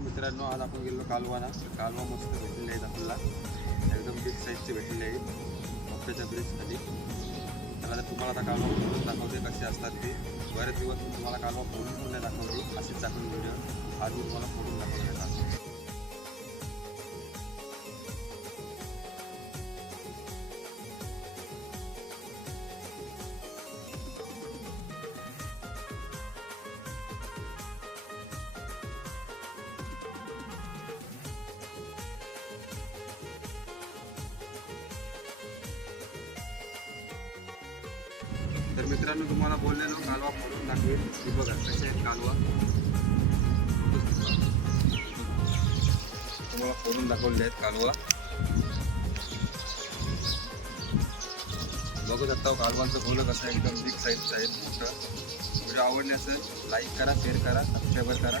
मित्रांनो, आज आपण गेलो कालवाना. कालवा मस्त भेटलेले आहेत आपल्याला, एकदम बिग साईजचे भेटलेले आहेत मोठ्याच्या ब्रिज खाली. त्याला जर तुम्हाला आता कालवा फोडून दाखवते कसे असतात ते. बरेच दिवस मी तुम्हाला कालवा फोडून पण नाही दाखवली, असेच दाखवली व्हिडिओ. आज मी तुम्हाला फोडून दाखवले. तर मित्रांनो, तुम्हाला बोललेलो कालवा फोडून दाखवेल. हे बघा कसे आहेत कालवा, तुम्हाला फोडून दाखवले आहेत कालवा. बघू शकता कालवांचं बोल कसं एकदम बिग साईजचं आहे, मोठं. व्हिडिओ आवडले असेल लाईक करा, शेअर करा, सबस्क्राईब करा.